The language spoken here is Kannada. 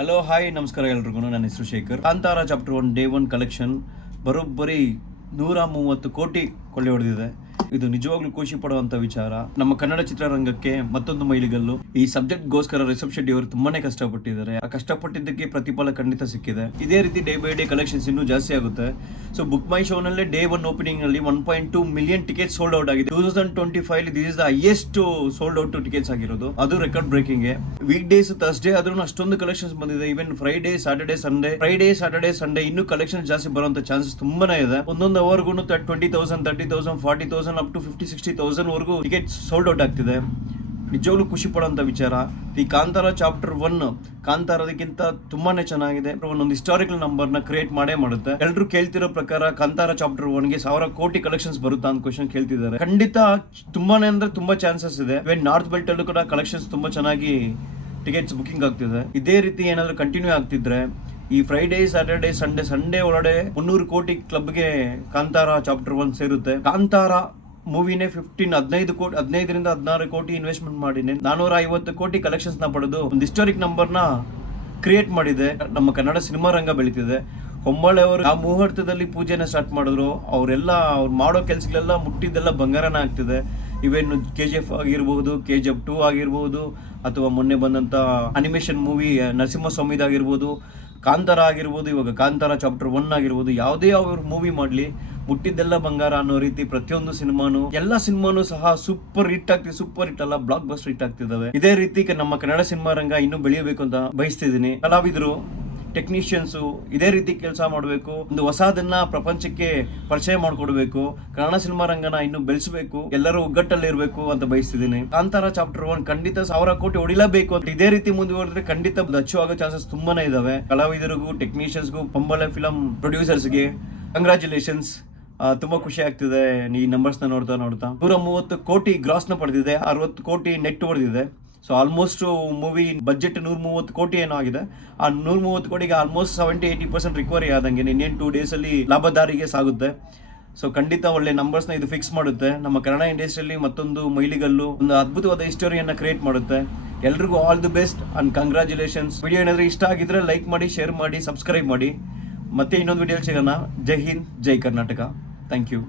ಹಲೋ ಹಾಯ್ ನಮಸ್ಕಾರ ಎಲ್ರಿಗೂ. ನನ್ನ ಹೆಸರು Shekhar. Kantara chapter one day one collection ಬರೋಬ್ಬರಿ ನೂರ ಮೂವತ್ತು ಕೋಟಿ ಕೊಳ್ಳೆ ಹೊಡೆದಿದೆ. ಇದು ನಿಜವಾಗ್ಲೂ ಖುಷಿ ಪಡುವಂತ ವಿಚಾರ. ನಮ್ಮ ಕನ್ನಡ ಚಿತ್ರರಂಗಕ್ಕೆ ಮತ್ತೊಂದು ಮೈಲಿಗಲ್ಲು. ಈ ಸಬ್ಜೆಕ್ಟ್ಗೋಸ್ಕರ ರಿಷಬ್ ಶೆಟ್ಟಿ ಅವರು ತುಂಬಾನೇ ಕಷ್ಟಪಟ್ಟಿದ್ದಾರೆ. ಆ ಕಷ್ಟಪಟ್ಟಿದ್ದಕ್ಕೆ ಪ್ರತಿಫಲ ಖಂಡಿತ ಸಿಕ್ಕಿದೆ. ಇದೇ ರೀತಿ ಡೇ ಬೈ ಡೇ ಕಲೆಕ್ಷನ್ಸ್ ಇನ್ನೂ ಜಾಸ್ತಿ ಆಗುತ್ತೆ. ಸೊ ಬುಕ್ ಮೈ ಶೋನಲ್ಲೇ day one ಓಪನಿಂಗ್ನಲ್ಲಿ one point two million ticket sold out ಆಗಿದೆ. Two thousand twenty five this is the highest sold out tickets ಆಗಿರೋದು. ಅದು record breaking week days Thursday ಆದ್ರೂ ಅಷ್ಟೊಂದು ಕಲೆಕ್ಷನ್ಸ್ ಬಂದಿದೆ. Even Friday Saturday Sunday Friday Saturday Sunday ಇನ್ನೂ ಕಲೆಕ್ಷನ್ ಜಾಸ್ತಿ ಬರುವಂತ ಚಾನ್ಸಸ್ ತುಂಬಾನೇ ಇದೆ. ಒಂದೊಂದು ಅವರ್ಗೂ twenty thousand thirty thousand forty thousand up to fifty sixty thousand ವರೆಗೂ ಟಿಕೆಟ್ ಸೋಲ್ಡ್ ಔಟ್ ಆಗ್ತಿದೆ. ನಿಜವಾಗ್ಲೂ ಖುಷಿ ಪಡೋಂಥ ವಿಚಾರ. ಈ ಕಾಂತಾರ ಚಾಪ್ಟರ್ ಒನ್ ಕಾಂತಾರದಕ್ಕಿಂತ ತುಂಬಾನೇ ಚೆನ್ನಾಗಿದೆ. ಒಂದೊಂದು ಹಿಸ್ಟಾರಿಕಲ್ ನಂಬರ್ನ ಕ್ರಿಯೇಟ್ ಮಾಡೇ ಮಾಡುತ್ತೆ. ಎಲ್ಲರೂ ಕೇಳ್ತಿರೋ ಪ್ರಕಾರ ಕಾಂತಾರ ಚಾಪ್ಟರ್ ಒನ್ಗೆ ಸಾವಿರ ಕೋಟಿ ಕಲೆಕ್ಷನ್ಸ್ ಬರುತ್ತಾ ಅಂತ ಕ್ವಶನ್ ಕೇಳ್ತಿದ್ದಾರೆ. ಖಂಡಿತ ತುಂಬಾನೇ ಅಂದ್ರೆ ತುಂಬಾ ಚಾನ್ಸಸ್ ಇದೆ. ವೆನ್ ನಾರ್ತ್ ಬೆಲ್ಟ್ ಅಲ್ಲೂ ಕೂಡ ಕಲೆಕ್ಷನ್ಸ್ ತುಂಬಾ ಚೆನ್ನಾಗಿ ಟಿಕೆಟ್ಸ್ ಬುಕಿಂಗ್ ಆಗ್ತಿದೆ. ಇದೇ ರೀತಿ ಏನಾದರೂ ಕಂಟಿನ್ಯೂ ಆಗ್ತಿದ್ರೆ ಈ ಫ್ರೈಡೇ ಸ್ಯಾಟರ್ಡೇ ಸಂಡೇ ಸಂಡೇ ಒಳಗಡೆ ಮುನ್ನೂರು ಕೋಟಿ ಕ್ಲಬ್ಗೆ ಕಾಂತಾರ ಚಾಪ್ಟರ್ ಒನ್ ಸೇರುತ್ತೆ. ಕಾಂತಾರ ಮೂವಿನೇ ಫಿಫ್ಟೀನ್ ಹದಿನೈದು ಕೋಟಿ, ಹದಿನೈದರಿಂದ ಹದಿನಾರು ಕೋಟಿ ಇನ್ವೆಸ್ಟ್ಮೆಂಟ್ ಮಾಡಿದೆ ನಾನೂರ ಐವತ್ತು ಕೋಟಿ ಕಲೆಕ್ಷನ್ಸ್ನ ಪಡೆದು ಒಂದು ಹಿಸ್ಟೋರಿಕ್ ನಂಬರ್ನ ಕ್ರಿಯೇಟ್ ಮಾಡಿದೆ. ನಮ್ಮ ಕನ್ನಡ ಸಿನಿಮಾ ರಂಗ ಬೆಳೀತಿದೆ. ಹೊಂಬಾಳೆ ಅವರು ಆ ಮುಹೂರ್ತದಲ್ಲಿ ಪೂಜೆನ ಸ್ಟಾರ್ಟ್ ಮಾಡಿದ್ರು. ಅವರೆಲ್ಲ, ಅವ್ರು ಮಾಡೋ ಕೆಲಸಗಳೆಲ್ಲ ಮುಟ್ಟಿದ್ದೆಲ್ಲ ಬಂಗಾರನ ಆಗ್ತಿದೆ. ಇವೇನು ಕೆ ಜಿ ಎಫ್ ಆಗಿರ್ಬೋದು ಕೆ ಜಿ ಎಫ್ ಟೂ ಆಗಿರ್ಬೋದು, ಅಥವಾ ಮೊನ್ನೆ ಬಂದಂತ ಅನಿಮೇಷನ್ ಮೂವಿ ನರಸಿಂಹಸ್ವಾಮಿದಾಗಿರ್ಬೋದು ಕಾಂತಾರ ಆಗಿರ್ಬೋದು, ಇವಾಗ ಕಾಂತಾರ ಚಾಪ್ಟರ್ ಒನ್ ಆಗಿರ್ಬೋದು, ಯಾವುದೇ ಅವ್ರ ಮೂವಿ ಮಾಡಲಿ ಮುಟ್ಟಿದ್ದೆಲ್ಲ ಬಂಗಾರ ಅನ್ನೋ ರೀತಿ ಪ್ರತಿಯೊಂದು ಸಿನಿಮಾನು, ಎಲ್ಲ ಸಿನಿಮಾನು ಸಹ ಸೂಪರ್ ಹಿಟ್ ಆಗ್ತಿದೆ ಸೂಪರ್ ಹಿಟ್ ಅಲ್ಲ ಬ್ಲಾಕ್ ಬಸ್ಟರ್ ಹಿಟ್ ಆಗ್ತಿದ್ದಾವೆ. ಇದೇ ರೀತಿ ನಮ್ಮ ಕನ್ನಡ ಸಿನಿಮಾ ರಂಗ ಇನ್ನೂ ಬೆಳೆಯಬೇಕು ಅಂತ ಬಯಸ್ತಿದ್ದೀನಿ. ಕಲಾವಿದರು ಟೆಕ್ನಿಷಿಯನ್ಸ್ ಇದೇ ರೀತಿ ಕೆಲಸ ಮಾಡಬೇಕು, ಒಂದು ಹೊಸದನ್ನ ಪ್ರಪಂಚಕ್ಕೆ ಪರಿಚಯ ಮಾಡಿಕೊಡ್ಬೇಕು, ಕನ್ನಡ ಸಿನಿಮಾ ರಂಗನ ಇನ್ನು ಬೆಳೆಸಬೇಕು, ಎಲ್ಲರೂ ಒಗ್ಗಟ್ಟಲ್ಲಿ ಇರಬೇಕು ಅಂತ ಬಯಸ್ತಿದ್ದೀನಿ. ಕಾಂತಾರ ಚಾಪ್ಟರ್ ಒನ್ ಖಂಡಿತ ಸಾವಿರ ಕೋಟಿ ಹೊಡಿಲೇಬೇಕು ಅಂತ ಇದೇ ರೀತಿ ಮುಂದುವರೆದ್ರೆ ಖಂಡಿತ ಅಚ್ಚು ಆಗೋ ಚಾನ್ಸಸ್ ತುಂಬಾನೇ ಇದಾವೆ. ಕಲಾವಿದರಿಗೂ ಟೆಕ್ನಿಷಿಯನ್ಸ್ಗೂ ಪಂಬಲೆ ಫಿಲಂ ಪ್ರೊಡ್ಯೂಸರ್ಸ್ಗೆ ಕಂಗ್ರಾಚುಲೇಷನ್ಸ್ ತುಂಬಾ ಖುಷಿ ಆಗ್ತಿದೆ. ಈ ನಂಬರ್ಸ್ನ ನೋಡ್ತಾ ನೋಡ್ತಾ. ನೂರ ಮೂವತ್ತು ಕೋಟಿ ಗ್ರಾಸ್ನ ಪಡೆದಿದೆ. ಅರವತ್ತು ಕೋಟಿ ನೆಟ್ ಹೊಡೆದಿದೆ. ಸೊ ಆಲ್ಮೋಸ್ಟ್ ಮೂವಿ ಬಜೆಟ್ ನೂರ ಮೂವತ್ತು ಕೋಟಿ ಏನೋ ಆಗಿದೆ. ಆ ನೂರ ಮೂವತ್ತು ಕೋಟಿಗೆ almost seventy eighty percent recovery ಆದಂಗೆ ಇನ್ನೇನು ಟೂ ಡೇಸ್ ಅಲ್ಲಿ ಲಾಭದಾರಿಗೆ ಸಾಗುತ್ತೆ. ಸೊ ಖಂಡಿತ ಒಳ್ಳೆ ನಂಬರ್ಸ್ನ ಇದು ಫಿಕ್ಸ್ ಮಾಡುತ್ತೆ. ನಮ್ಮ ಕನ್ನಡ ಇಂಡಸ್ಟ್ರಿಯಲ್ಲಿ ಮತ್ತೊಂದು ಮೈಲಿಗಲ್ಲು ಒಂದು ಅದ್ಭುತವಾದ ಹಿಸ್ಟೋರಿಯನ್ನು ಕ್ರಿಯೇಟ್ ಮಾಡುತ್ತೆ. ಎಲ್ರಿಗೂ all the best and congratulations video ಏನಾದರೂ ಇಷ್ಟ ಆಗಿದ್ರೆ ಲೈಕ್ ಮಾಡಿ ಶೇರ್ ಮಾಡಿ ಸಬ್ಸ್ಕ್ರೈಬ್ ಮಾಡಿ. ಮತ್ತೆ ಇನ್ನೊಂದು ವಿಡಿಯೋ ಸಿಗೋಣ. ಜೈ ಹಿಂದ್, ಜೈ ಕರ್ನಾಟಕ. Thank you.